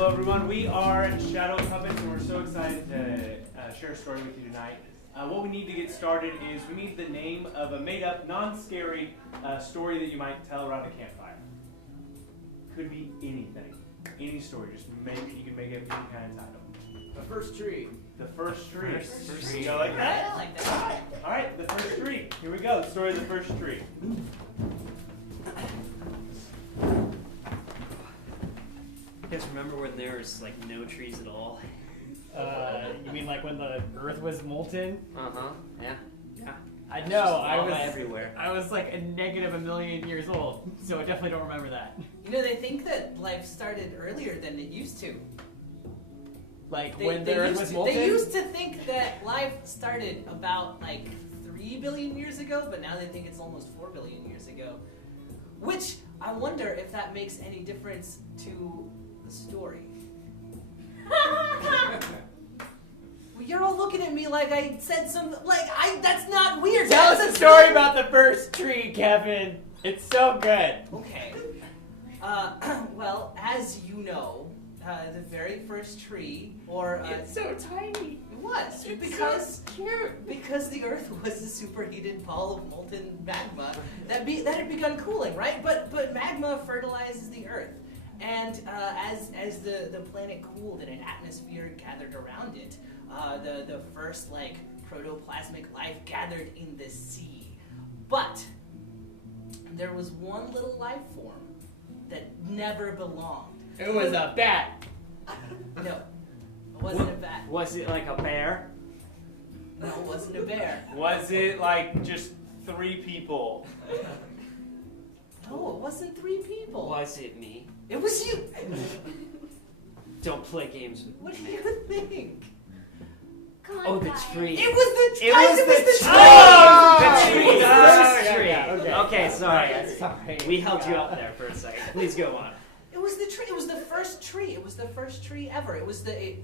Hello everyone, we are Shadow Puppets and we're so excited to share a story with you tonight. What we need to get started is we need the name of a made-up, non-scary story that you might tell around a campfire. Could be anything, any story, just you can make it any kind of title. The first tree. The first tree. First tree. You like that? I like that. Alright, the first tree. Here we go, the story of the first tree. You guys remember when there was like no trees at all? You mean like when the earth was molten? Yeah. I know. I was everywhere. I was like a negative 1,000,000 years old, so I definitely don't remember that. You know, they think that life started earlier than it used to. Like when the earth was molten? They used to think that life started about like 3 billion years ago, but now they think it's almost 4 billion years ago. Which, I wonder if that makes any difference to the story. Well, you're all looking at me like I said something, that's not weird. Tell us a story about the first tree, Kevin. It's so good. Okay. Well, as you know, the very first tree, or It's so tiny. it was It's because so cute. because the Earth was a superheated ball of molten magma that had begun cooling, right? But magma fertilizes the Earth, and as the planet cooled and an atmosphere gathered around it, the first like protoplasmic life gathered in the sea. But there was one little life form that never belonged. It was a bat. No, it wasn't a bat. Was it like a bear? No, it wasn't a bear. Was it like just 3 people? No, it wasn't 3 people. Was it me? It was you. Don't play games with What do me. you think? Come on, Oh, the guys. tree. It was the It guys, was it was the the tree. Oh! The tree. Yeah, The tree. yeah, Okay, sorry. Sorry. We held you up there for a second. Please go on. It was the tree. It was the first tree. It was the first tree ever. It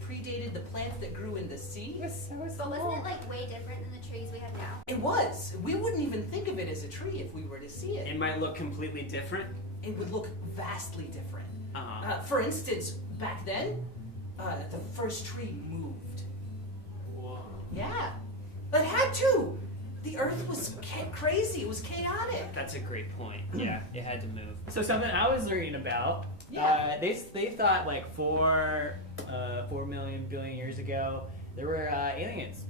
predated the plant that grew in the sea. But wasn't it like way different than the trees we have now? It was. We wouldn't even think of it as a tree if we were to see it. It might look completely different. It would look vastly different. Uh-huh. For instance, back then, the first tree moved. Whoa. Yeah, it had to. The Earth was crazy. It was chaotic. That's a great point. Yeah, it had to move. So something I was reading about, Yeah. they thought like 4 million billion years ago there were aliens.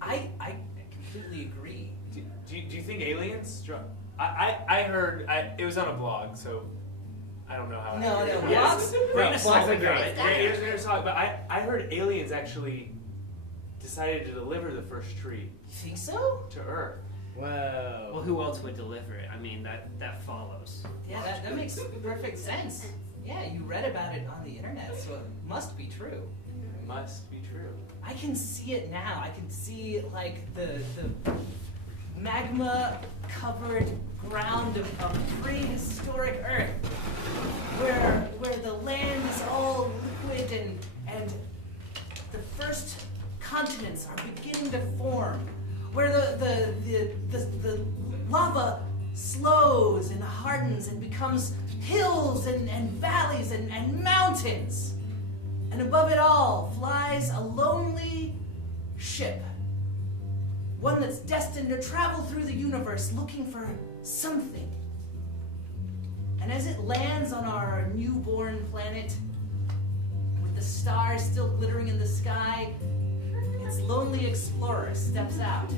I completely agree. Do you think aliens? I heard it was on a blog, so I don't know how. No, accurate no, it is. blogs? Bring us Blogs all are the great. Yeah, here's a talk, but I heard aliens actually decided to deliver the first tree You think so? to Earth. Whoa. Well, who else would deliver it? I mean, that follows. Yeah, that makes perfect sense. Yeah, you read about it on the internet, so it must be true. It must be true. I can see it now. I can see like the magma-covered ground of prehistoric Earth, where the land is all liquid and the first continents are beginning to form, where the lava slows and hardens and becomes hills and valleys and mountains. And above it all flies a lonely ship. One that's destined to travel through the universe looking for something. And as it lands on our newborn planet, with the stars still glittering in the sky, its lonely explorer steps out.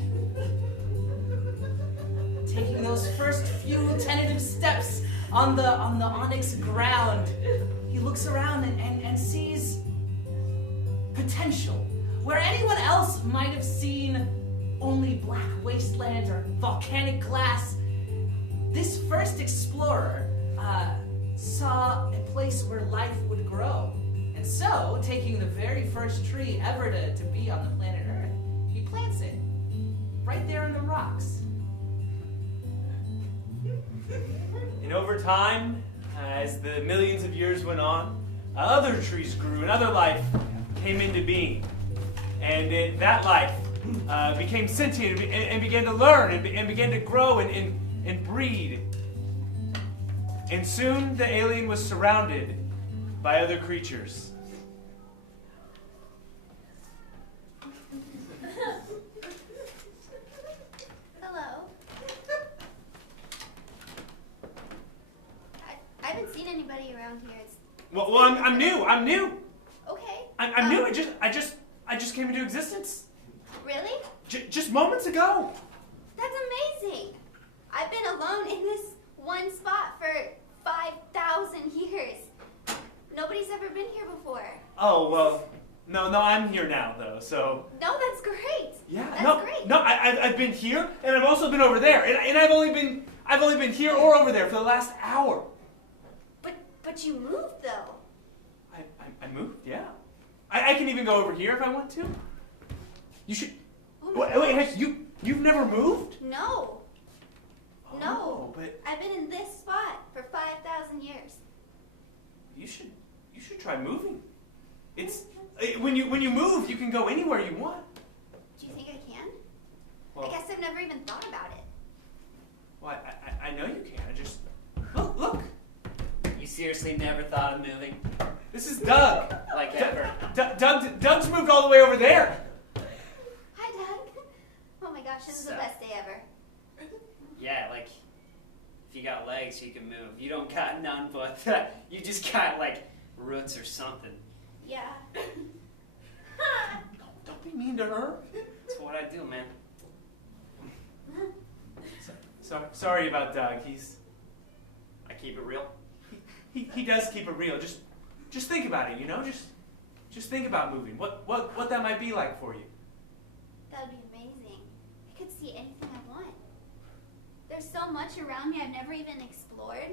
Taking those first few tentative steps on the onyx ground, he looks around and sees potential. Where anyone else might have seen only black wasteland or volcanic glass, this first explorer saw a place where life would grow. And so, taking the very first tree ever to be on the planet Earth, he plants it right there in the rocks. And over time, as the millions of years went on, other trees grew and other life came into being. And that life became sentient and began to learn and began to grow and breed. And soon the alien was surrounded by other creatures. Hello. I haven't seen anybody around here. It's Well, I'm new. I'm new. okay. I'm new. I just came into existence. Really? Just moments ago. That's amazing. I've been alone in this one spot for 5,000 years. Nobody's ever been here before. Oh well, no, I'm here now though. So No, that's great. yeah, That's great. no, I've been here and I've also been over there, and I've only been here or over there for the last hour. But you moved though. I moved, yeah. I can even go over here if I want to. You should. Oh my Wait, gosh. hey, you've never moved? No. No. Oh, but I've been in this spot for 5,000 years. you should try moving. It's when you move, you can go anywhere you want. Do you think I can? Well, I guess I've never even thought about it. well, I know you can. I just look. You seriously never thought of moving? This is Doug. Like ever? Doug's moved all the way over there. Hi, Doug. Oh my gosh, this is the So- best day ever. Yeah, like, if you got legs, you can move. You don't got none, but you just got, like, roots or something. Yeah. Don't be mean to her. That's what I do, man. Sorry about Doug. I keep it real. He does keep it real. Just think about it, you know? Just think about moving. What that might be like for you. That would be amazing. I could see anything I want. There's so much around me I've never even explored.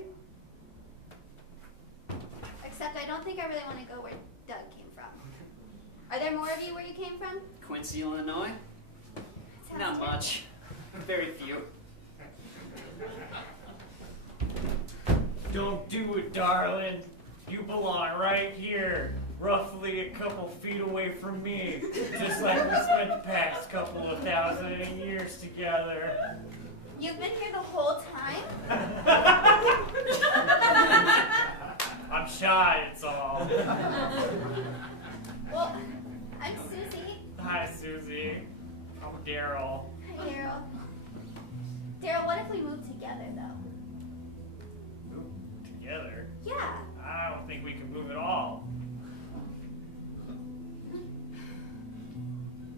Except I don't think I really want to go where Doug came from. Are there more of you where you came from? Quincy, Illinois? Sounds Not terrible. much. Very few. Don't do it, darling. You belong right here, roughly a couple feet away from me, just like we spent the past couple of thousand years together. You've been here the whole time? I'm shy, it's all. Well, I'm Susie. Hi, Susie. I'm Daryl. Hi, Daryl. Daryl, what if we moved together, though? Together? Yeah. I don't think we can move at all.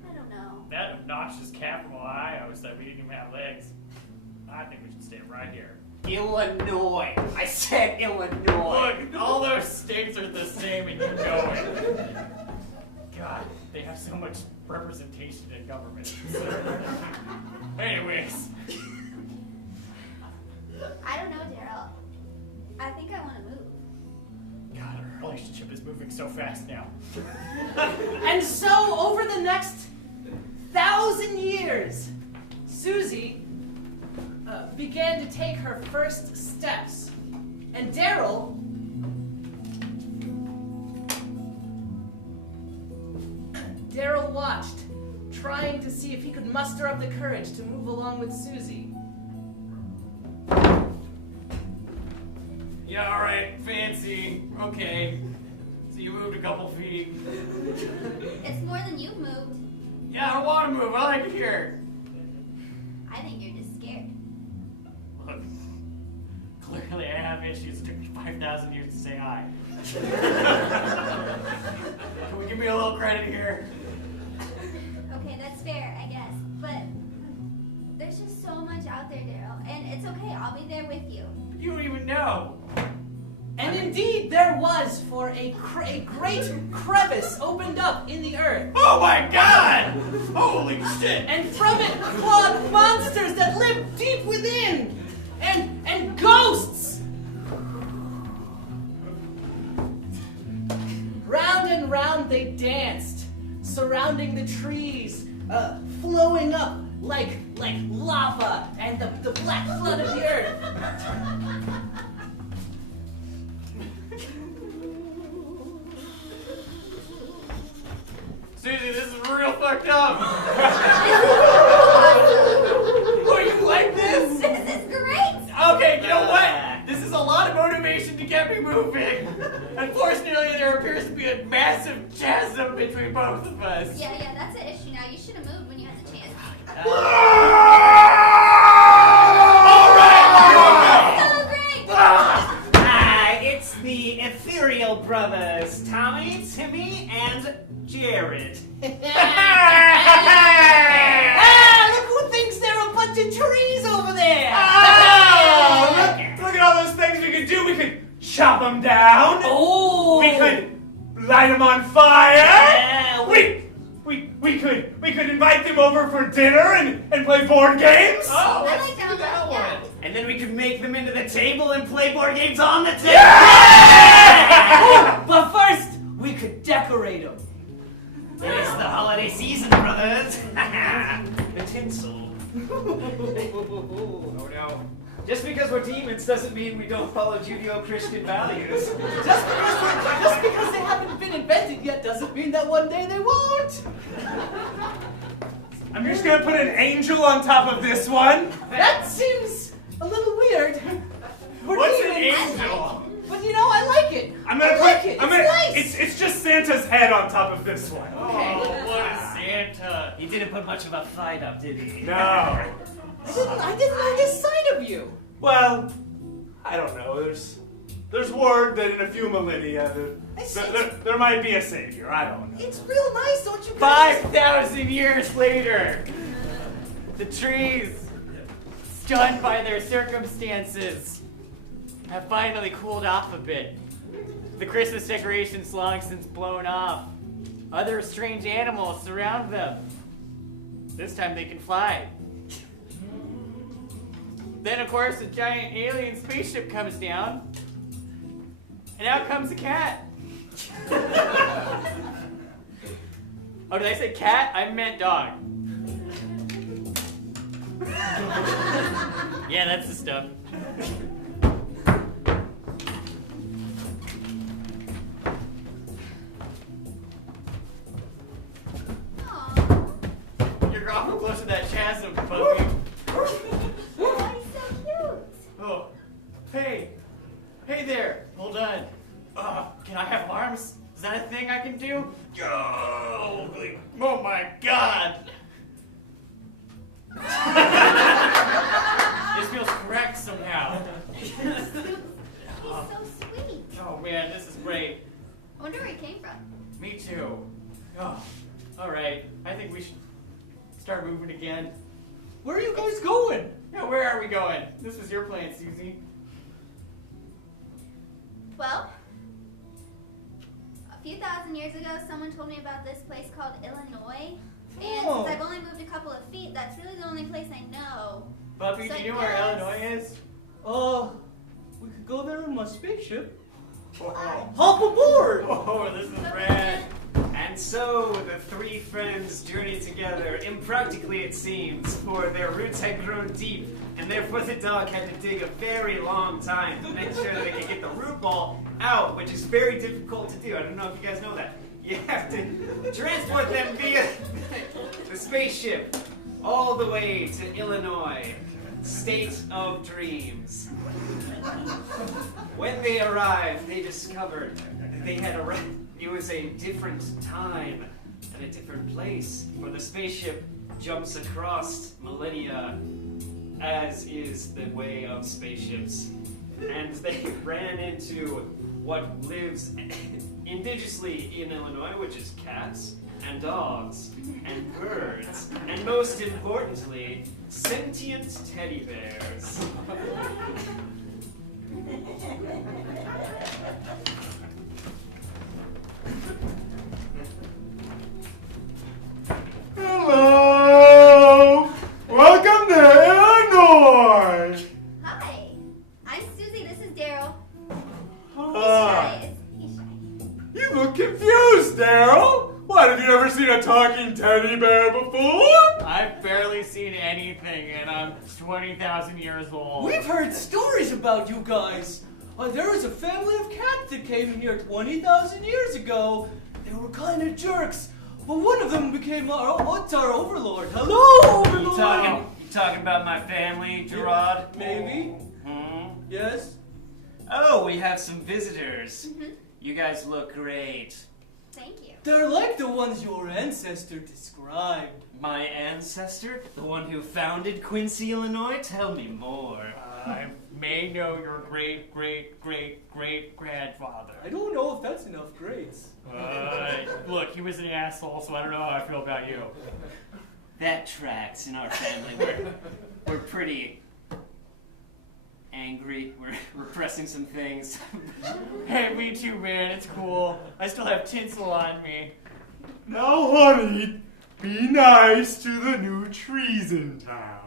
I don't know. That obnoxious capital I always said we didn't even have legs. I think we should stay right here. Illinois. I said Illinois. Look, all those states are the same and you know it. God, they have so much representation in government. Anyways. I don't know, Daryl. I think I want to move. God, our relationship is moving so fast now. And so, over the next 1,000 years, Susie began to take her first steps. And Daryl watched, trying to see if he could muster up the courage to move along with Susie. Yeah, alright, fancy. Okay. So you moved a couple feet. It's more than you've moved. Yeah, I don't want to move. I like it here. I think you're just scared. Look, clearly I have issues. It took me 5,000 years to say hi. Can we give me a little credit here? Okay, that's fair, I guess. But there's just so much out there, Daryl. And it's okay, I'll be there with you. You don't even know. And indeed, there was, for a great crevice opened up in the earth. Oh my god! Holy shit! And from it clawed monsters that lived deep within, and ghosts. Round and round they danced, surrounding the trees, flowing up like lava and the black flood of the earth. Susie, this is real fucked up. Oh, you like this? This is great! Okay, you know what? This is a lot of motivation desperation to get me moving. Unfortunately, there appears to be a massive chasm between both of us. Yeah, that's an issue now. You should have moved when you had the chance. So great! It's the ethereal brothers, Tommy, Timmy, and Jared. Look who thinks they're a bunch of trees over there! Look at all those things we could do. We could chop them down. Oh! We could light them on fire. Yeah, We could invite them over for dinner and play board games. Oh, I let's like do that that one, one. yeah. And then we could make them into the table and play board games on the table. Oh, but first, we could decorate them. It's the holiday season, brothers. The tinsel. Oh no. Just because we're demons doesn't mean we don't follow Judeo-Christian values. Just because they haven't been invented yet doesn't mean that one day they won't. I'm just gonna put an angel on top of this one. That seems a little weird. We're What's an demons. angel? But you know, I like it. I'm gonna I put. like it. I'm It's gonna. nice. It's just Santa's head on top of this one. Oh, what a Santa. He didn't put much of a fight up, did he? No. I didn't like this sight of you. Well, I don't know. There's word that in a few millennia there might be a savior. I don't know. It's real nice, don't you guys? 5,000 years later, the trees, stunned by their circumstances, have finally cooled off a bit. The Christmas decorations long since blown off. Other strange animals surround them. This time they can fly. Then, of course, a giant alien spaceship comes down, and out comes a cat. Oh, did I say cat? I meant dog. Yeah, that's the stuff. Aw. You're awful close to that chasm, puppy. Oh, he's so cute. Oh, hey there. Hold on. Can I have arms? Is that a thing I can do? Oh my God. This feels correct somehow. He's so sweet. Oh man, this is great. I wonder where he came from. Me too. Oh, all right. I think we should start moving again. Where are you guys going? Yeah, where are we going? This was your plan, Susie. Well, a few thousand years ago, someone told me about this place called Illinois. And Oh. since I've only moved a couple of feet, that's really the only place I know. Puppy, So do you know where yes. Illinois is? We could go there in my spaceship. Oh, Hop aboard! oh, this is rad. And so the three friends journeyed together, impractically it seems, for their roots had grown deep, and therefore the dog had to dig a very long time to make sure that they could get the root ball out, which is very difficult to do. I don't know if you guys know that. You have to transport them via the spaceship all the way to Illinois, state of dreams. When they arrived, they discovered that they had arrived. It was a different time and a different place, where the spaceship jumps across millennia, as is the way of spaceships. And they ran into what lives indigenously in Illinois, which is cats and dogs and birds, and most importantly, sentient teddy bears. Hello! Welcome to Illinois! Hi, I'm Susie. This is Daryl. Ah, He's shy. you look confused, Daryl. What, have you ever seen a talking teddy bear before? I've barely seen anything, and I'm 20,000 years old. We've heard stories about you guys. There was a family of cats that came in here 20,000 years ago. They were kind of jerks. But one of them became our overlord. Hello, overlord! You talking about my family, Gerard? Maybe. Hmm? Yes. Oh, we have some visitors. Mm-hmm. You guys look great. Thank you. They're like the ones your ancestor described. My ancestor? The one who founded Quincy, Illinois? Tell me more. I may know your great-great-great-great-grandfather. I don't know if that's enough grades. Look, he was an asshole, so I don't know how I feel about you. That tracks. In our family, we're pretty angry. We're repressing some things. Hey, me too, man. It's cool. I still have tinsel on me. Now, honey, be nice to the new trees in town.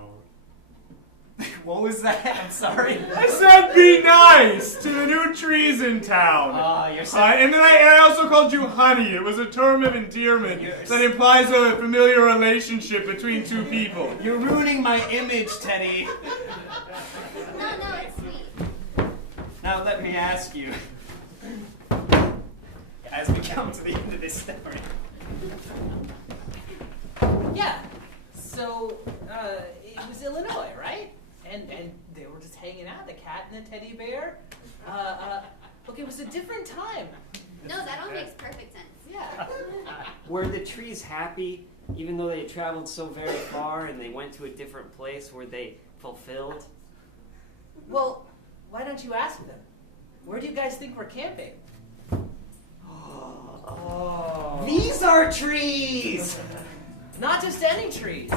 What was that? I'm sorry. I said be nice to the new trees in town. You're And then I also called you honey. It was a term of endearment that implies a familiar relationship between two people. You're ruining my image, Teddy. No, it's sweet. Now let me ask you, as we come to the end of this story. Yeah. So, it was Illinois, right? And they were just hanging out, the cat and the teddy bear. Look, it was a different time. No, that all makes perfect sense. Yeah. Were the trees happy, even though they traveled so very far and they went to a different place? Were they fulfilled? Well, why don't you ask them? Where do you guys think we're camping? These are trees! Not just any trees.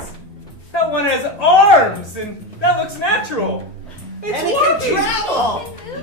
That one has arms, and that looks natural. It's And it walking. can travel! It